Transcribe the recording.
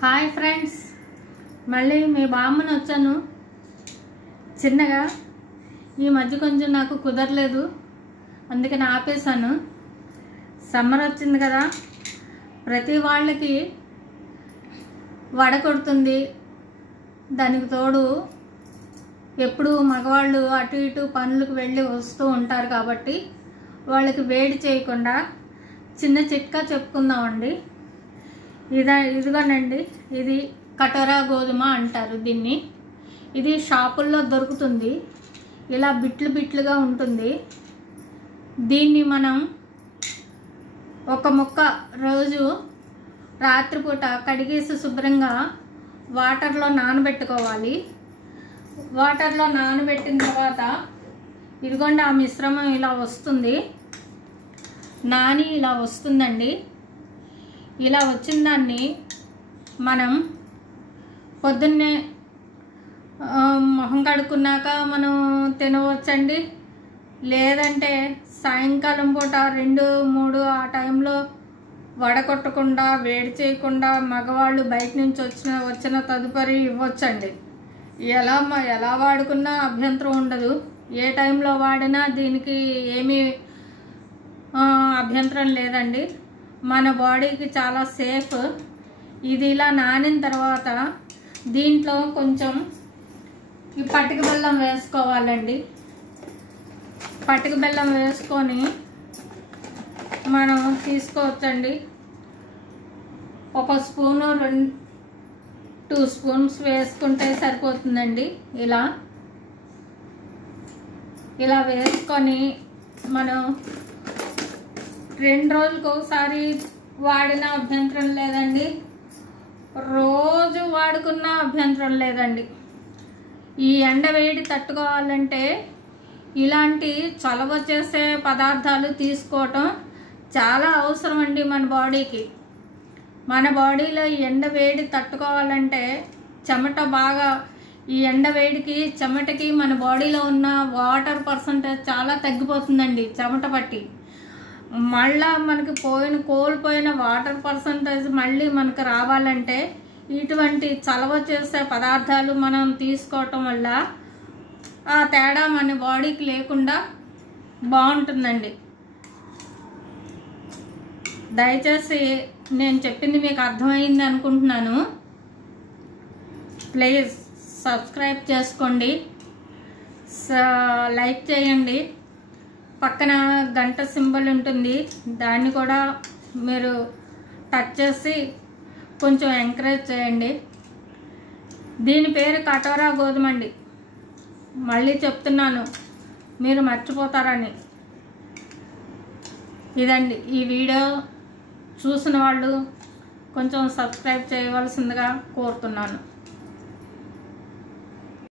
Hi friends, మళ్ళీ మీ బామ్మని వచ్చాను. చిన్నగా ఈ మధ్య కొంచెం నాకు కుదరలేదు, అందుకని ఆపేశాను. సమ్మర్ వచ్చింది కదా, ప్రతి వాళ్ళకి వడ కొడుతుంది. దానికి తోడు ఎప్పుడు మగవాళ్ళు అటు ఇటు పనులకు వెళ్ళి వస్తూ ఉంటారు కాబట్టి వాళ్ళకి వేడి చేయకుండా చిన్న చిట్కా చెప్పుకుందామండి. ఇదిగోనండి, ఇది కటోరా గోధుమ అంటారు దీన్ని. ఇది షాపుల్లో దొరుకుతుంది, ఇలా బిట్లు బిట్లుగా ఉంటుంది. దీన్ని మనం ఒక ముక్క రోజు రాత్రిపూట కడిగేసి శుభ్రంగా వాటర్లో నానబెట్టుకోవాలి. వాటర్లో నానబెట్టిన తర్వాత ఇదిగోండి ఆ మిశ్రమం ఇలా వస్తుంది, నాని ఇలా వస్తుందండి. ఇలా వచ్చిన దాన్ని మనం పొద్దున్నే మొహం కడుక్కున్నాక మనం తినవచ్చండి. లేదంటే సాయంకాలం పూట 2-3 ఆ టైంలో వడకొట్టకుండా వేడి చేయకుండా మగవాళ్ళు బయట నుంచి వచ్చిన తదుపరి ఇవ్వచ్చండి. ఎలా వాడుకున్నా అభ్యంతరం ఉండదు. ఏ టైంలో వాడినా దీనికి ఏమీ అభ్యంతరం లేదండి. మన బాడీకి చాలా సేఫ్. ఇది ఇలా నానిన తర్వాత దీంట్లో కొంచెం ఈ పటిక బెల్లం వేసుకోవాలండి. పటిక బెల్లం వేసుకొని మనం తీసుకోవచ్చండి. 1 స్పూను 2 స్పూన్స్ వేసుకుంటే సరిపోతుందండి. ఇలా వేసుకొని మనం 2 రోజులకు ఒకసారి వాడినా అభ్యంతరం లేదండి, రోజు వాడుకున్నా అభ్యంతరం లేదండి. ఈ ఎండ వేడి తట్టుకోవాలంటే ఇలాంటి చలవ చేసే పదార్థాలు తీసుకోవటం చాలా అవసరం అండి మన బాడీకి. మన బాడీలో ఎండ వేడి తట్టుకోవాలంటే చెమట బాగా, ఈ ఎండ వేడికి చెమటకి మన బాడీలో ఉన్న వాటర్ పర్సంటేజ్ చాలా తగ్గిపోతుందండి. చెమట పట్టి మళ్ళా మనకి కోల్పోయిన వాటర్ పర్సంటేజ్ మళ్ళీ మనకు రావాలంటే ఇటువంటి చలవ చేసే పదార్థాలు మనం తీసుకోవటం వల్ల ఆ తేడా మన బాడీకి లేకుండా బాగుంటుందండి. దయచేసి నేను చెప్పింది మీకు అర్థమైంది అనుకుంటున్నాను. ప్లీజ్ సబ్స్క్రైబ్ చేసుకోండి, లైక్ చేయండి. పక్కన గంట సింబల్ ఉంటుంది, దాన్ని కూడా మీరు టచ్ చేసి కొంచెం ఎంకరేజ్ చేయండి. దీని పేరు కటోరా గోధుమ అండి. మళ్ళీ చెప్తున్నాను, మీరు మర్చిపోతారని. ఇదండి, ఈ వీడియో చూసిన వాళ్ళు కొంచెం సబ్స్క్రైబ్ చేయవలసిందిగా కోరుతున్నాను.